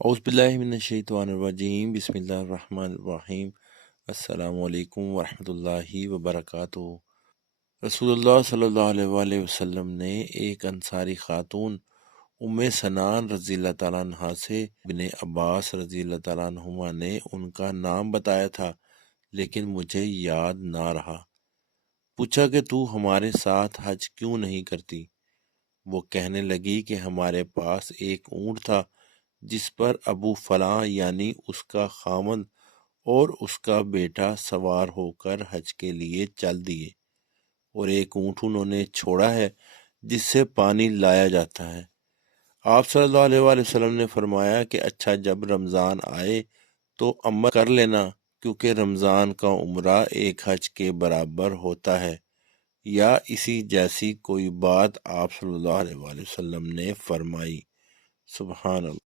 औज़ुबिल्लाहिमिनश्शैतानिर्रजीम बिस्मिल्लाहिर्रहमानिर्रहीम अस्सलामु अलैकुम वरहमतुल्लाहि वबरकातुहू। रसूलुल्लाह सल्लल्लाहु अलैहि वसल्लम ने एक अंसारी खातून उम्मे सनान रज़ियल्लाहु तआला अन्हा से इब्ने अब्बास रज़ियल्लाहु तआला अन्हुमा ने उनका नाम बताया था, लेकिन मुझे याद ना रहा। पूछा कि तू हमारे साथ हज क्यों नहीं करती? वो कहने लगी कि हमारे पास एक ऊँट था जिस पर अबू फलां यानी उसका खामद और उसका बेटा सवार होकर हज के लिए चल दिए, और एक ऊँट उन्होंने छोड़ा है जिससे पानी लाया जाता है। आप सल्लल्लाहु अलैहि वसल्लम ने फरमाया कि अच्छा, जब रमज़ान आए तो अमल कर लेना, क्योंकि रमज़ान का उम्रा एक हज के बराबर होता है, या इसी जैसी कोई बात आप सल्लल्लाहु अलैहि वसल्लम ने फरमाई। सुभान अल्लाह।